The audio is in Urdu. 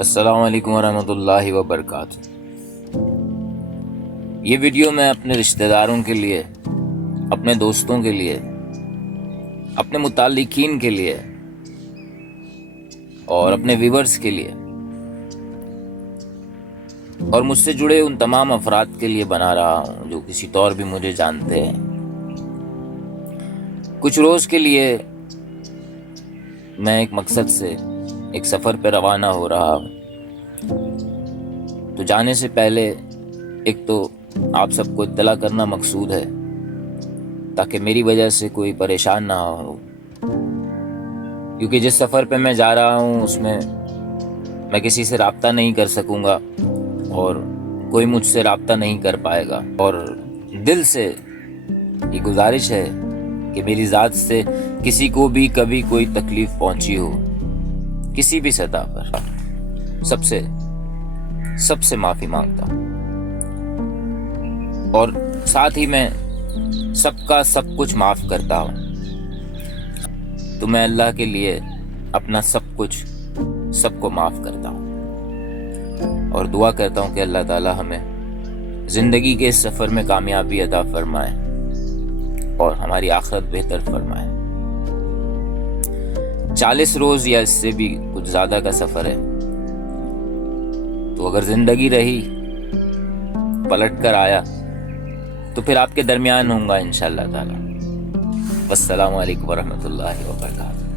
السلام علیکم ورحمۃ اللہ وبرکاتہ۔ یہ ویڈیو میں اپنے رشتہ داروں کے لیے، اپنے دوستوں کے لیے، اپنے متعلقین کے لیے اور اپنے ویورز کے لیے اور مجھ سے جڑے ان تمام افراد کے لیے بنا رہا ہوں جو کسی طور بھی مجھے جانتے ہیں۔ کچھ روز کے لیے میں ایک مقصد سے ایک سفر پہ روانہ ہو رہا ہوں، تو جانے سے پہلے ایک تو آپ سب کو اطلاع کرنا مقصود ہے تاکہ میری وجہ سے کوئی پریشان نہ ہو، کیونکہ جس سفر پہ میں جا رہا ہوں اس میں میں کسی سے رابطہ نہیں کر سکوں گا اور کوئی مجھ سے رابطہ نہیں کر پائے گا، اور دل سے یہ گزارش ہے کہ میری ذات سے کسی کو بھی کبھی کوئی تکلیف پہنچی ہو کسی بھی سطح پر، سب سے معافی مانگتا ہوں، اور ساتھ ہی میں سب کا سب کچھ معاف کرتا ہوں۔ تو میں اللہ کے لیے اپنا سب کچھ سب کو معاف کرتا ہوں اور دعا کرتا ہوں کہ اللہ تعالی ہمیں زندگی کے اس سفر میں کامیابی عطا فرمائے اور ہماری آخرت بہتر فرمائے۔ 40 روز یا اس سے بھی کچھ زیادہ کا سفر ہے، تو اگر زندگی رہی، پلٹ کر آیا تو پھر آپ کے درمیان ہوں گا انشاءاللہ تعالی۔ والسلام علیکم ورحمۃ اللہ وبرکاتہ۔